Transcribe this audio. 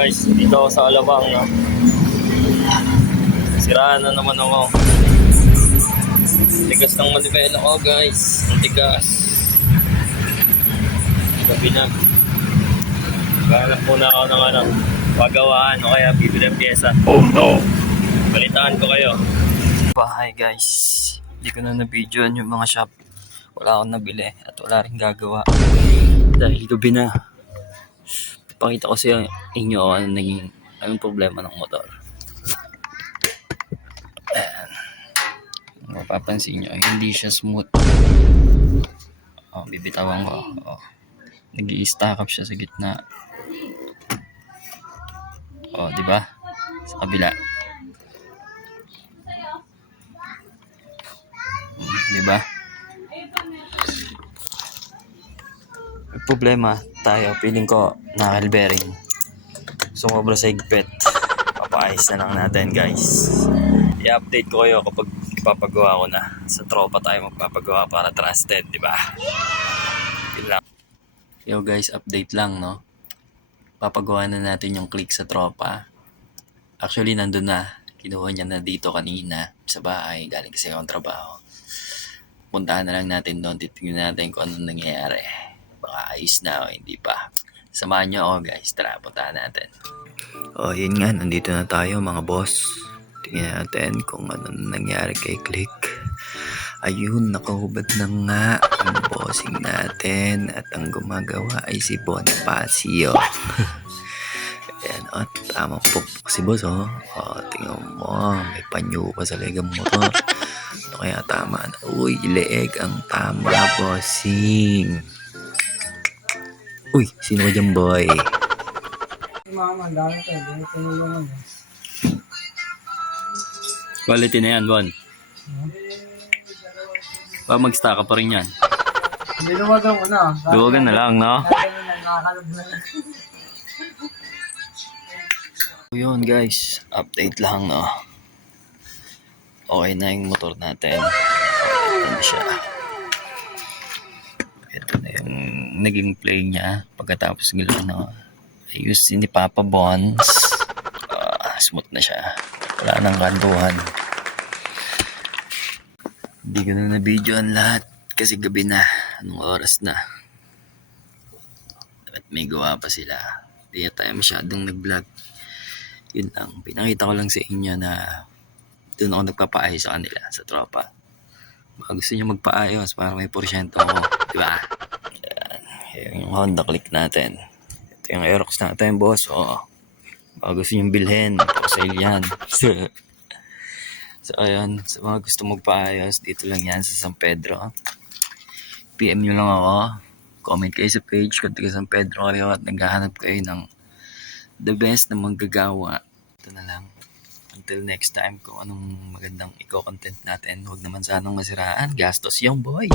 guys, dito ako sa Alabang, no? Siraan na naman ako. Tigas ng manibela ko guys. Ang tigas. Gabi na. Gahanap muna ako ng pagawaan o kaya bibili ng pyesa. Oh no! Balitaan ko kayo. Bahay guys. Hindi ko na na-videoan yung mga shop. Wala akong nabili at wala rin gagawa. Dahil gabi na. Pakita ko sa inyo anong problema ng motor. Ayan. Mapapansin nyo, hindi siya smooth. Bibitawan ko. Nag-i-stack up siya sa gitna. Di ba? Sa kabila. Di ba? May problema tayo. Feeling ko knuckle bearing. Sumobra sa higpit. Papaayos na lang natin guys. I-update ko kayo kapag ipapagawa ko na. Sa tropa tayo magpapagawa para trusted, di ba? Yo guys, update lang, no? Papagawa na natin yung click sa tropa. Actually, nandun na. Kinuha niya na dito kanina sa bahay. Galing kasi akong trabaho. Puntahan na lang natin doon. Titignan natin kung anong nangyayari. Baka ayos na o hindi pa. Samahan niyo ako guys. Tara, puntahan natin. Yun nga. Nandito na tayo mga boss. Tingnan natin kung anong nangyari kay Click. Ayun, nakahubad na nga ang bossing natin. At ang gumagawa ay si Bonifacio. Ayan, tama po si boss, tingnan mo, may panyo pa sa legang motor. Ito kaya tama na. Uy, leeg ang tama, bossing. Uy, sino ka dyan, boy? Mama, dami tayo. Dami tinulungan. Quality na yan, Bon. Mag-stack ka pa rin yan. Diluwagan ko na. Luwagan na lang, no? Nakakalog na. Yun guys, update lang, no? Okay na yung motor natin. Ayan siya. Ito na yung naging play niya. Pagkatapos ng ayos ni Papa Bonds. Smooth na siya. Wala nang kanduhan. Hindi ko na na-videoan lahat kasi gabi na. Anong oras na? At may gawa pa sila. Hindi na tayo masyadong nag-vlog. Yun lang. Pinakita ko lang sa inyo na doon ako nagpapaayos sa kanila, sa tropa. Baka gusto nyo magpaayos para may porsyento ako. Diba? Yan. Yung Honda Click natin. Ito yung Aerox natin, boss. Baka gusto nyo bilhin. For sale yan. So, ayun. Sa mga gusto magpaayos, dito lang yan sa San Pedro. PM nyo lang ako. Comment kayo sa page kung taga San Pedro kayo at naghahanap kayo ng the best na manggagawa. Ito na lang. Until next time, kung anong magandang i-content natin, huwag naman sanang masiraan. Gastos yung boy.